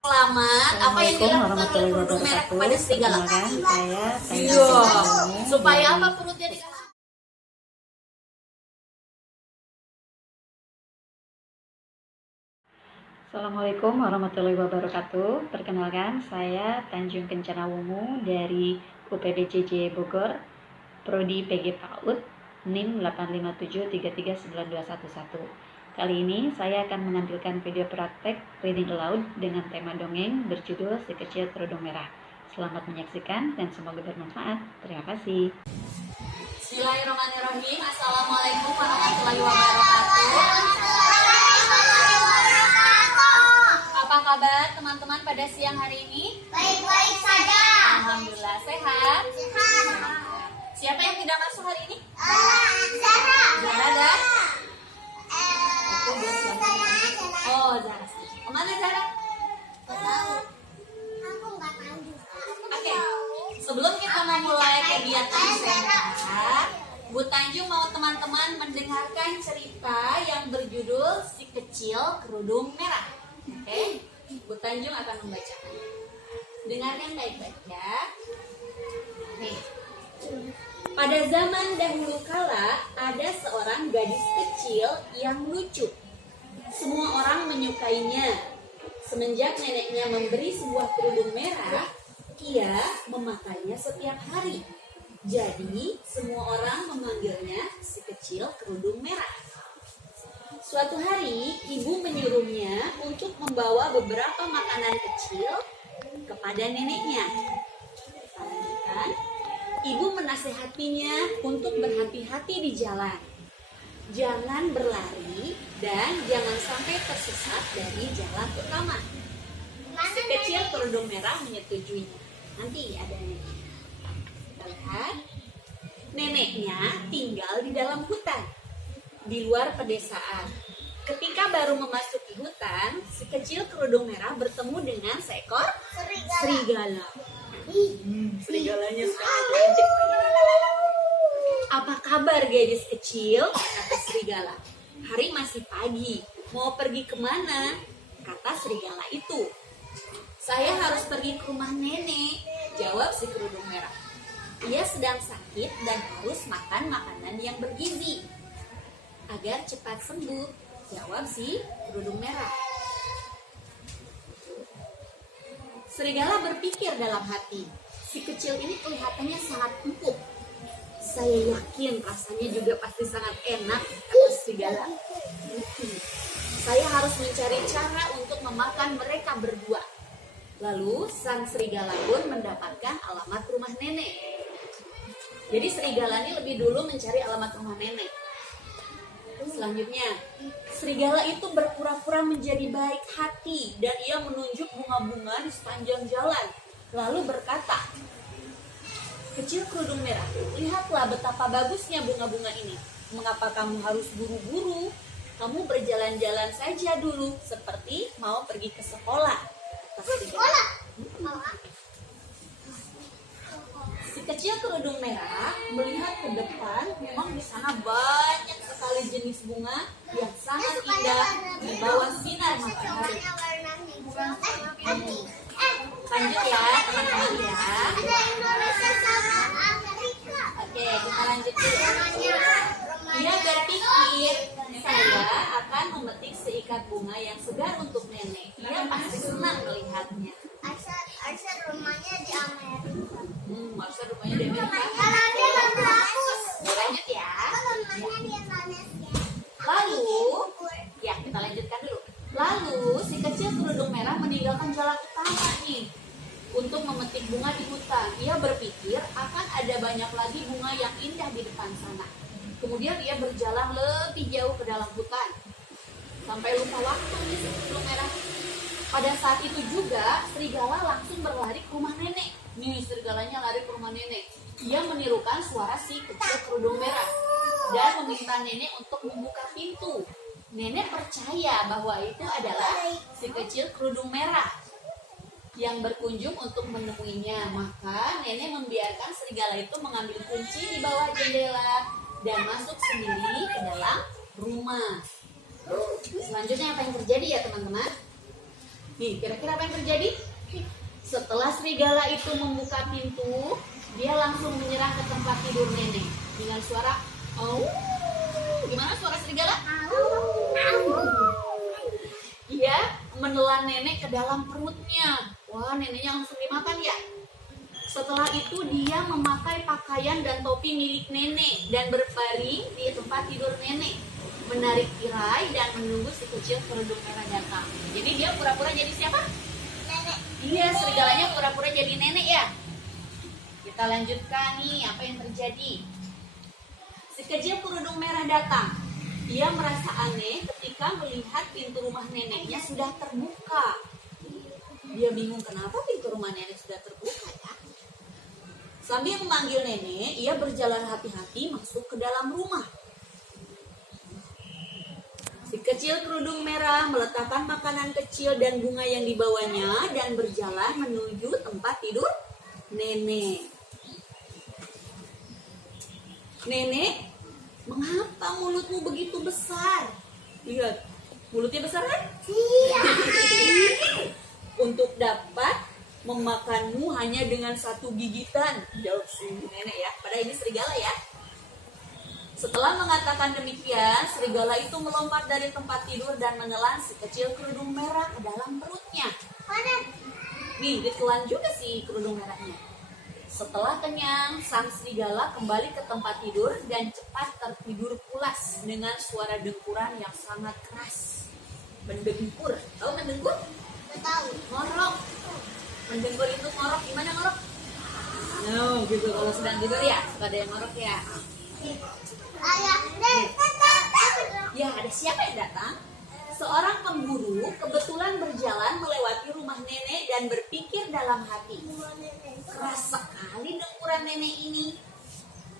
Selamat. Apa yang dilakukan oleh kerudung merah kepada serigala? Saya Iya. Supaya apa perutnya dikasih? Assalamualaikum warahmatullahi wabarakatuh. Perkenalkan, saya Tanjung Kencana Wungu dari UPBJJ Bogor, Prodi PG PAUD, NIM 857339211. Kali ini saya akan menampilkan video praktek reading aloud dengan tema dongeng berjudul Si Kecil Kerudung Merah. Selamat menyaksikan dan semoga bermanfaat. Terima kasih. Bismillahirrahmanirrahim. Assalamualaikum warahmatullahi wabarakatuh. Apa kabar teman-teman pada siang hari ini? Baik-baik saja. Alhamdulillah sehat. Siapa yang tidak masuk hari ini? Zara. Zara dan? Oh, Zara. Kemana Zara? Aku nggak tahu. Oke. Sebelum kita memulai kegiatan seminar, Bu Tanjung mau teman-teman mendengarkan cerita yang berjudul Si Kecil Kerudung Merah. Oke, Bu Tanjung akan membacakan. Dengarkan baik-baik ya. Nih. Pada zaman dahulu kala, ada seorang gadis kecil yang lucu. Semua orang menyukainya. Semenjak neneknya memberi sebuah kerudung merah, ia memakainya setiap hari. Jadi, semua orang memanggilnya si kecil kerudung merah. Suatu hari, ibu menyuruhnya untuk membawa beberapa makanan kecil kepada neneknya. Kita lanjutkan. Ibu menasehatinya untuk berhati-hati di jalan. Jangan berlari dan jangan sampai tersesat dari jalan utama. Si kecil kerudung merah menyetujuinya. Nanti ada neneknya. Kita lihat. Neneknya tinggal di dalam hutan, di luar pedesaan. Ketika baru memasuki hutan, si kecil kerudung merah bertemu dengan seekor serigala. Serigalanya sangat cantik. Apa kabar gadis kecil? Kata serigala. Hari masih pagi. Mau pergi kemana? Kata serigala itu. Saya harus pergi ke rumah nenek, jawab si kerudung merah. Ia sedang sakit dan harus makan makanan yang bergizi agar cepat sembuh, jawab si kerudung merah. Serigala berpikir dalam hati, si kecil ini kelihatannya sangat empuk. Saya yakin rasanya juga pasti sangat enak, kata serigala. Saya harus mencari cara untuk memakan mereka berdua. Lalu sang serigala pun mendapatkan alamat rumah nenek. Jadi serigala ini lebih dulu mencari alamat rumah nenek. Selanjutnya, serigala itu berpura-pura menjadi baik hati dan ia menunjuk bunga-bunga di sepanjang jalan. Lalu berkata, kecil kerudung merah, lihatlah betapa bagusnya bunga-bunga ini. Mengapa kamu harus buru-buru? Kamu berjalan-jalan saja dulu, seperti mau pergi ke sekolah. Sekolah. Si kecil kerudung merah melihat ke depan, memang di sana banyak sekali jenis bunga yang sangat indah di bawah sinar matahari. Lanjut ya teman-teman ya. Ada Indonesia sama Amerika. Oke, kita lanjut dulu. Dia berpikir, saya akan memetik seikat bunga yang segar untuk nenek. Ia pasti senang melihatnya. Arsa rumahnya di Amerika. Maksud rumahnya di Amerika. Kalau dia belum hapus. Lanjut ya. Rumahnya di Indonesia. Lalu, ya kita lanjutkan dulu. Lalu si kecil kerudung merah meninggalkan jalan utama nih untuk memetik bunga di hutan. Ia berpikir akan ada banyak lagi bunga yang indah di depan sana. Kemudian ia berjalan lebih jauh ke dalam hutan sampai lupa waktu nih si kerudung merah. Pada saat itu juga serigala langsung berlari ke rumah nenek. Nih serigalanya lari ke rumah nenek. Ia menirukan suara si kecil kerudung merah dan meminta nenek untuk membuka pintu. Nenek percaya bahwa itu adalah si kecil kerudung merah yang berkunjung untuk menemuinya. Maka nenek membiarkan serigala itu mengambil kunci di bawah jendela dan masuk sendiri ke dalam rumah. Selanjutnya apa yang terjadi ya teman-teman? Nih, kira-kira apa yang terjadi? Setelah serigala itu membuka pintu, dia langsung menyerang ke tempat tidur nenek dengan suara "Au." Gimana suara serigala? Ia menelan nenek ke dalam perutnya. Wah, neneknya langsung dimakan ya. Setelah itu dia memakai pakaian dan topi milik nenek dan berbaring di tempat tidur nenek, menarik tirai dan menunggu si kecil kerudung merah datang. Jadi dia pura-pura jadi siapa? Nenek. Iya, serigalanya pura-pura jadi nenek ya. Kita lanjutkan nih apa yang terjadi. Si kecil kerudung merah datang. Ia merasa aneh ketika melihat pintu rumah neneknya sudah terbuka. Dia bingung kenapa pintu rumah nenek sudah terbuka ya. Sambil memanggil nenek, ia berjalan hati-hati masuk ke dalam rumah. Si kecil kerudung merah meletakkan makanan kecil dan bunga yang dibawanya dan berjalan menuju tempat tidur nenek. Nenek, mengapa mulutmu begitu besar? Lihat, mulutnya besar kan? Iya. Untuk dapat memakanmu hanya dengan satu gigitan, jawab si nenek ya. Padahal ini serigala ya. Setelah mengatakan demikian, serigala itu melompat dari tempat tidur dan menelan si kecil kerudung merah ke dalam perutnya. Mana? Nih, ditelan juga si kerudung merahnya. Setelah kenyang, sang serigala kembali ke tempat tidur dan cepat tertidur pulas dengan suara dengkuran yang sangat keras. Mendengkur, tahu mendengkur? Nggak tahu. Ngorok. Mendengkur itu ngorok, gimana ngorok? No, gitu kalau sedang tidur ya, suka ada yang ngorok ya. Ayah, Nenek. Ya, ada siapa yang datang? Seorang pemburu kebetulan berjalan melewati rumah nenek dan berpikir dalam hati, keras sekali dengkuran nenek ini.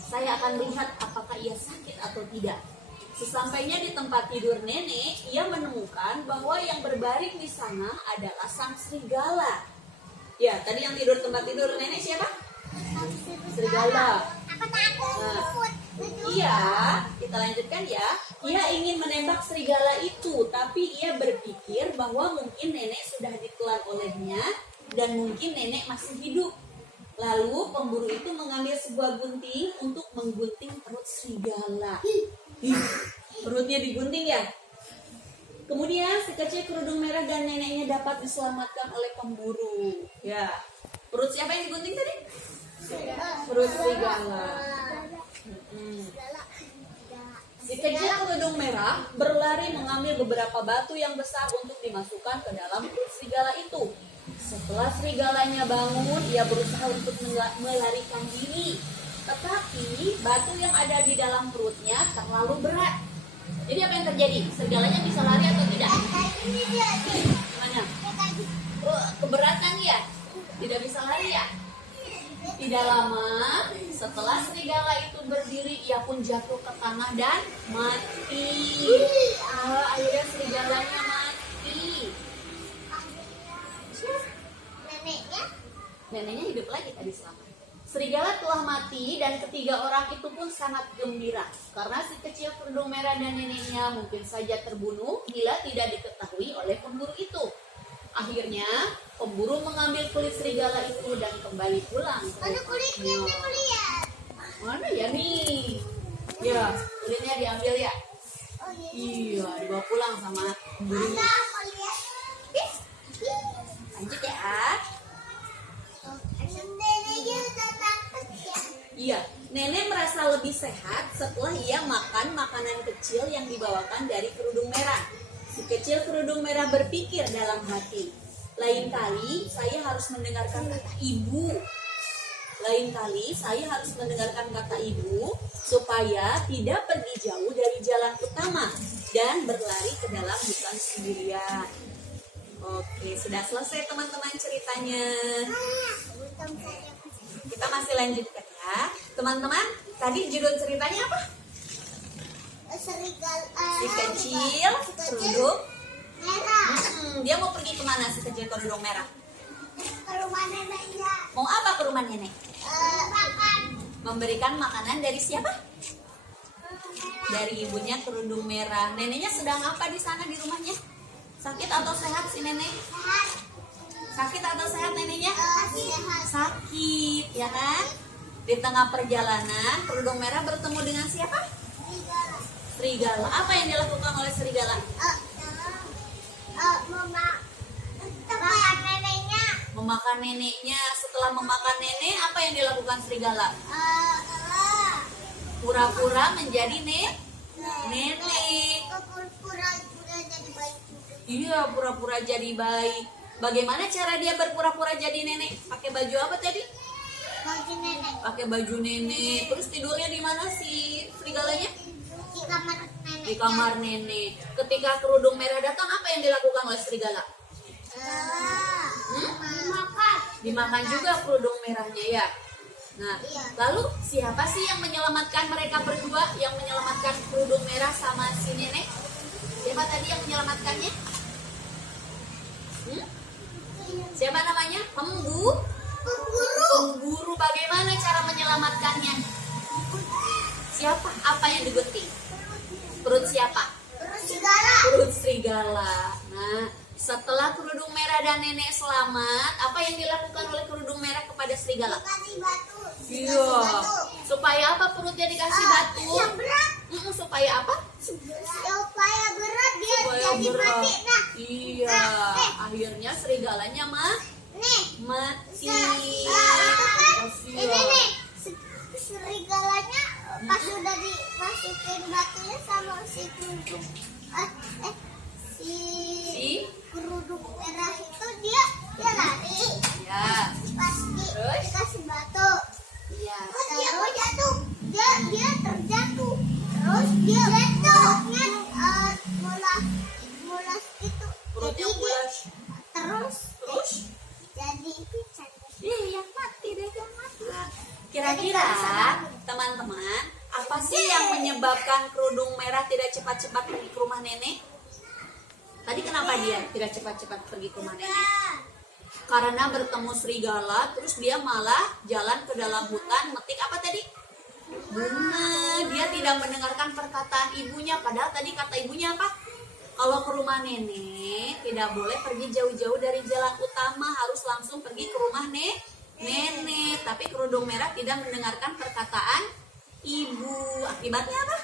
Saya akan lihat apakah ia sakit atau tidak. Sesampainya di tempat tidur nenek, ia menemukan bahwa yang berbaring di sana adalah sang serigala. Ya, tadi yang tidur tempat tidur nenek siapa? Serigala. Aku takut. Iya, kita lanjutkan ya. Ia ingin menembak serigala itu, tapi ia berpikir bahwa mungkin nenek sudah ditelan olehnya dan mungkin nenek masih hidup. Lalu pemburu itu mengambil sebuah gunting untuk menggunting perut serigala. Perutnya digunting ya. Kemudian si kecil kerudung merah dan neneknya dapat diselamatkan oleh pemburu. Ya, perut siapa yang digunting tadi? Perut serigala. Si kecil kerudung merah berlari mengambil beberapa batu yang besar untuk dimasukkan ke dalam perut serigala itu. Setelah serigalanya bangun, ia berusaha untuk melarikan diri. Tetapi batu yang ada di dalam perutnya terlalu berat. Jadi apa yang terjadi? Serigalanya bisa lari atau tidak? Ini dia. Mana? Keberatan ya? Tidak bisa lari ya? Tidak lama, setelah serigala itu berdiri, ia pun jatuh ke tanah dan mati. Akhirnya serigalanya mati. Neneknya? Neneknya hidup lagi tadi selamat. Serigala telah mati dan ketiga orang itu pun sangat gembira karena si kecil kerudung merah dan neneknya mungkin saja terbunuh bila tidak diketahui oleh pemburu itu. Akhirnya pemburu mengambil kulit serigala itu dan kembali pulang. Mana kulitnya? Saya mau lihat. Mana ya nih? Ya, kulitnya diambil ya. Oh iya. Iya, dibawa pulang sama pemburunya. Mana aku lihat? Lanjut ya. Neneknya udah takut ya. Iya, nenek merasa lebih sehat setelah ia makan makanan kecil yang dibawakan dari kerudung merah. Si kecil kerudung merah berpikir dalam hati, lain kali saya harus mendengarkan kata ibu. Lain kali saya harus mendengarkan kata ibu supaya tidak pergi jauh dari jalan utama dan berlari ke dalam hutan sendirian. Oke, sudah selesai teman-teman ceritanya. Untung saja. Kita masih lanjutkan ya. Teman-teman, tadi judul ceritanya apa? Serigala. Si kecil kerudung merah. Dia mau pergi kemana si kecil kerudung merah? Ke rumah neneknya. Mau apa ke rumah nenek? Makan. Memberikan makanan dari siapa? Dari ibunya kerudung merah. Neneknya sedang apa di sana di rumahnya? Sakit atau sehat si nenek? Sehat. Sakit atau sehat neneknya? Sehat. Sakit, ya kan? Di tengah perjalanan, kerudung merah bertemu dengan siapa? Serigala. Serigala. Apa yang dilakukan oleh serigala? Makan neneknya. Memakan neneknya. Setelah memakan nenek, apa yang dilakukan serigala? Pura-pura menjadi nenek. Pura-pura jadi baik juga. Iya, pura-pura jadi baik. Bagaimana cara dia berpura-pura jadi nenek? Pakai baju apa tadi? Bagi nenek. Pakai baju nenek. Terus tidurnya di mana sih serigalanya? Di kamar nenek. Di kamar nenek. Ketika kerudung merah datang, apa yang dilakukan oleh serigala? Makan. Dimakan juga kerudung merahnya ya. Nah, Iya. lalu siapa sih yang menyelamatkan mereka berdua? Yang menyelamatkan kerudung merah sama si nenek? Siapa tadi yang menyelamatkannya? Siapa namanya? Pemburu. Pemburu. Bagaimana cara menyelamatkannya? Siapa? Apa yang digunting? Perut siapa? Serigala. Perut serigala. Nah, setelah kerudung merah dan nenek selamat, apa yang dilakukan oleh kerudung merah kepada serigala? Dikasih batu. Iya. Supaya apa perutnya dikasih batu? Yang berat. Supaya apa? Supaya berat dia Supaya jadi berat. mati. Nah, Iya. Akhirnya serigalanya nih. mati. Ini nih serigalanya pas udah dimasukin batunya sama si kerudung si kerudung merah itu dia lari Ya. pas Terus? dikasih batu Iya. terus jatuh dia terjatuh terus dia perutnya mulas gitu Perutnya jadi mulas. terus jadi pingsan. Yang mati deh, yang mati. Nah, kira-kira teman-teman, apa sih yang menyebabkan kerudung merah tidak cepat-cepat pergi ke rumah nenek? Tadi kenapa dia tidak cepat-cepat pergi ke rumah nenek? Karena bertemu serigala, terus dia malah jalan ke dalam hutan metik apa tadi? Bunga. Dia tidak mendengarkan perkataan ibunya, padahal tadi kata ibunya apa? Kalau ke rumah nenek tidak boleh pergi jauh-jauh dari jalan utama, harus langsung pergi ke rumah nenek. Tapi kerudung merah tidak mendengarkan perkataan ibu. Akibatnya apa?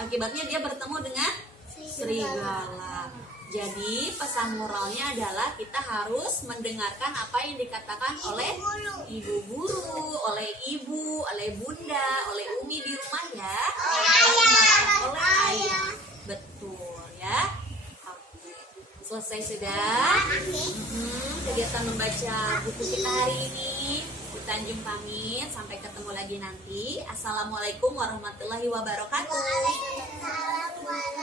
Akibatnya dia bertemu dengan serigala. Jadi pesan moralnya adalah kita harus mendengarkan apa yang dikatakan oleh ibu guru, oleh ibu, oleh bunda, oleh umi di rumah ya. Oleh ayah. Betul ya. Oke. Selesai sudah. Kegiatan membaca buku kita hari ini. Bu Tanjung pamit, sampai ketemu lagi nanti. Assalamualaikum warahmatullahi wabarakatuh. Waalaikumsalam.